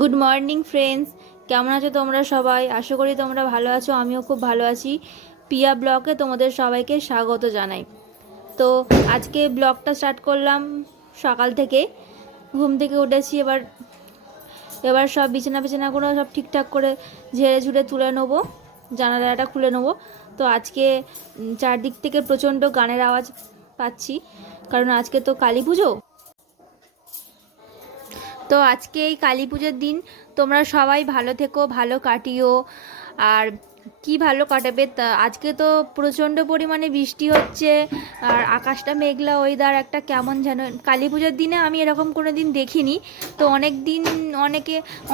Good morning friends, কেমন আছো তোমরা সবাই? আশা করি তোমরা ভালো আছো। আমিও খুব ভালো আছি। পিয়া ব্লগে তোমাদের সবাইকে স্বাগত জানাই। তো আজকে ব্লগটা স্টার্ট করলাম সকাল থেকে। ঘুম থেকে উঠেছি, এবার সব বিছানাগুলো সব ঠিকঠাক করে ঝেড়ে ঝুড়ে তুলে নেবো, জানালাটা খুলে নেবো। তো আজকে চারদিক থেকে প্রচণ্ড গানের আওয়াজ পাচ্ছি, কারণ আজকে তো কালী পুজো। তো আজকে এই কালী পুজোর দিন তোমরা সবাই ভালো থেকো, ভালো কাটিও। আর কি ভালো কাটাবে, আজকে তো প্রচণ্ড পরিমাণে বৃষ্টি হচ্ছে, আর আকাশটা মেঘলা ওয়েদার, একটা কেমন যেন। কালী পুজোর দিনে আমি এরকম কোনো দিন দেখিনি। তো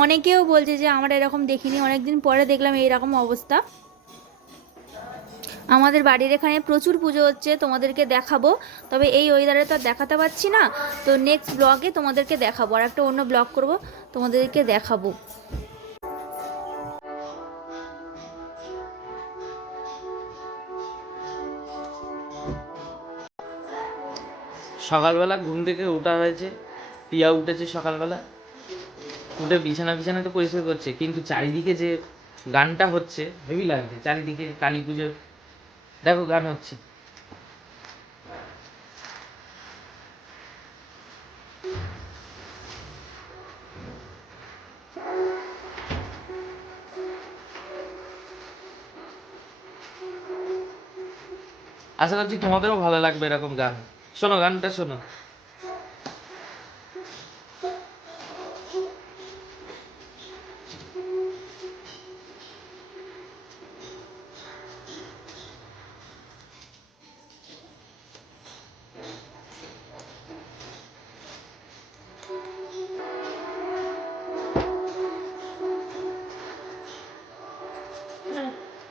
অনেকেও বলছে যে আমরা এরকম দেখিনি, অনেক দিন পরে দেখলাম এইরকম অবস্থা। আমাদের বাড়ির এখানে প্রচুর পুজো হচ্ছে, তোমাদেরকে দেখাবো। তবে এই ওয়েদারে তো আর দেখাতে পারছি না। তো নেক্সট ব্লগে তোমাদেরকে দেখাবো, আর একটা অন্য ব্লগ করব, তোমাদেরকে দেখাবো। সকালবেলা ঘুম থেকে ওঠা হয়েছে, পিয়া উঠেছে সকালবেলা, উঠে বিছানা তো পরিষ্কার করছে, কিন্তু চারিদিকে যে গানটা হচ্ছে হেভি লাগছে। চারিদিকে কালী পুজোর দেখো গান হচ্ছে। আশা করছি তোমাদেরও ভালো লাগবে এরকম গান। শোনো, গানটা শোনো।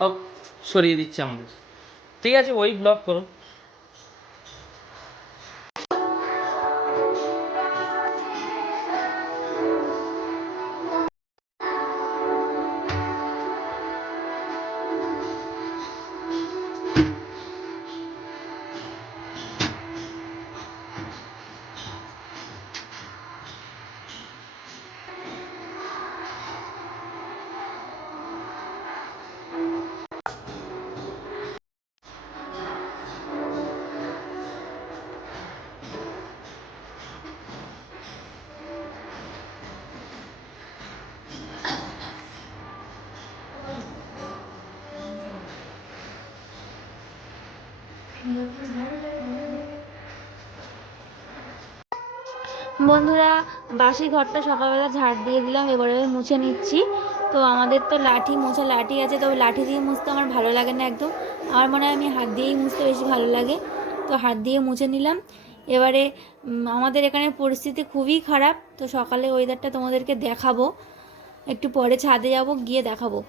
ও, সরিয়ে দিচ্ছে আমাদের। ঠিক আছে, ওই ব্লগ করো। বন্ধুরা, বাসি ঘরটা সকালবেলা ঝাড় দিয়ে দিলাম, এবারে মুছে নিচ্ছি। তো আমাদের তো মোছা লাঠি আছে, তবে লাঠি দিয়ে মুছতে আমার ভালো লাগে না একদম। আমার মনে হয় আমি হাত দিয়েই মুছতে বেশি ভালো লাগে। তো হাত দিয়ে মুছে নিলাম। এবারে আমাদের এখানে পরিস্থিতি খুবই খারাপ। তো সকালে ওয়েদারটা তোমাদেরকে দেখাবো, একটু পরে ছাদে যাব, গিয়ে দেখাবো।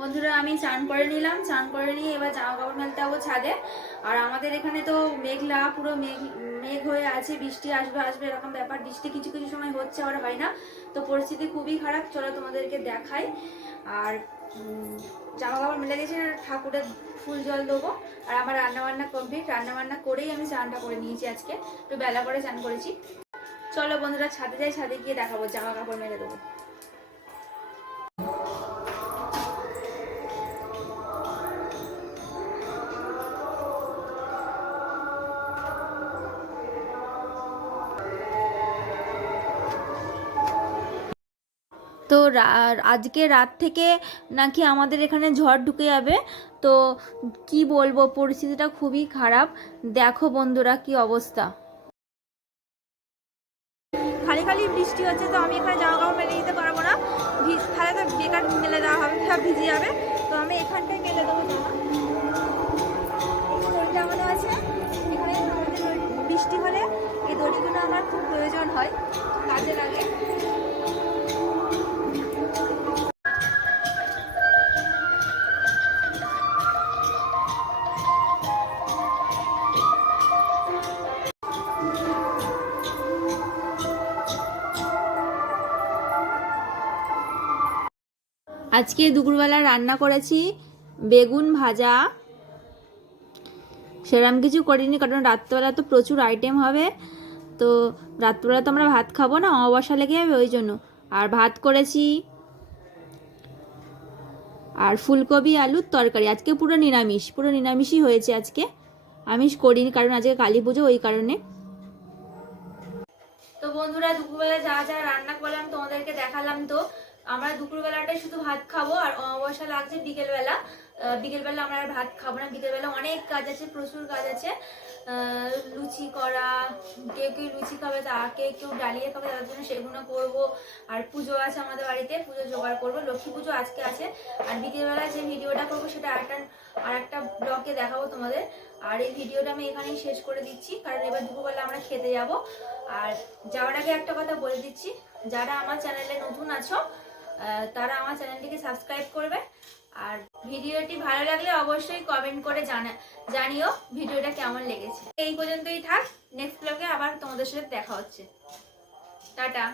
বন্ধুরা, আমি চান করে নিলাম, চান করে নিয়ে এবার জামা কাপড় মেলতে যাবো ছাদে। আর আমাদের এখানে তো মেঘলা, পুরো মেঘ হয়ে আছে, বৃষ্টি আসবে আসবে এরকম ব্যাপার। বৃষ্টি কিছু কিছু সময় হচ্ছে, আবার হয় না। তো পরিস্থিতি খুবই খারাপ, চলো তোমাদেরকে দেখাই। আর জামা কাপড় মেলে গেছে, ঠাকুরের ফুল জল দেবো। আর আমার রান্নাবান্না কমপ্লিট, রান্নাবান্না করেই আমি চানটা করে নিয়েছি। আজকে একটু বেলা করে চান করেছি। চলো বন্ধুরা, ছাদে যাই, ছাদে গিয়ে দেখাবো, জামা কাপড় মেলে দেবো। তো আজকে রাত থেকে নাকি আমাদের এখানে ঝড় ঢুকে যাবে। তো কি বলবো, পরিস্থিতিটা খুবই খারাপ। দেখো বন্ধুরা কি অবস্থা। খালি খালি বৃষ্টি হচ্ছে, তো আমি এখানে জামা কাপড় মেলে দিতে পারবো না, তাহলে তো বেকার মেলে দেওয়া হবে, সব ভিজে যাবে। তো আমি এখানটায় মেলে দেবো জামা। এই দড়িটা আমাদের আছে এখানে। আমাদের বৃষ্টি হলে এই দড়িগুলো আমার খুব প্রয়োজন হয়, কাজে লাগে। আজকে দুপুরবেলা রান্না করেছি বেগুন ভাজা। সেরকম কিছু করিনি, কারণ রাত্রেবেলা তো প্রচুর আইটেম হবে। তো রাত্রবেলা তো আমরা ভাত খাবো না, অমাবস্যা লেগে যাবে ওই জন্য। আর ভাত করেছি আর ফুলকপি আলুর তরকারি। আজকে পুরো নিরামিষই হয়েছে আজকে, আমিষ করিনি কারণ আজকে কালী পুজো, ওই কারণে। তো বন্ধুরা, দুপুরবেলা যা যা রান্না করলাম তোমাদেরকে দেখালাম। তো আমরা দুপুরবেলাটাই শুধু ভাত খাবো, আর অমাবস্যা লাগছে বিকেলবেলা। বিকেলবেলা আমরা আর ভাত খাবো না, বিকেলবেলা অনেক কাজ আছে, প্রচুর কাজ আছে। লুচি করা, কেউ কেউ লুচি খাবে, তা কেউ কেউ ডালিয়া খাবে, তার জন্য সেগুলো করবো। আর পুজো আছে আমাদের বাড়িতে, পুজো জোগাড় করবো, লক্ষ্মী পুজো আজকে আছে। আর বিকেলবেলা যে ভিডিওটা করবো সেটা আর একটা ব্লগে দেখাবো তোমাদের। আর এই ভিডিওটা আমি এখানেই শেষ করে দিচ্ছি, কারণ এবার দুপুরবেলা আমরা খেতে যাব। আর যাওয়ার আগে একটা কথা বলে দিচ্ছি, যারা আমার চ্যানেলে নতুন আছো তারা আমার চ্যানেলটিকে সাবস্ক্রাইব করবে। আর ভিডিওটি ভালো লাগলে অবশ্যই কমেন্ট করে জানিও ভিডিওটা কেমন লেগেছে। এই পর্যন্তই থাক, নেক্সট ব্লগে আবার তোমাদের সাথে দেখা হচ্ছে। টাটা।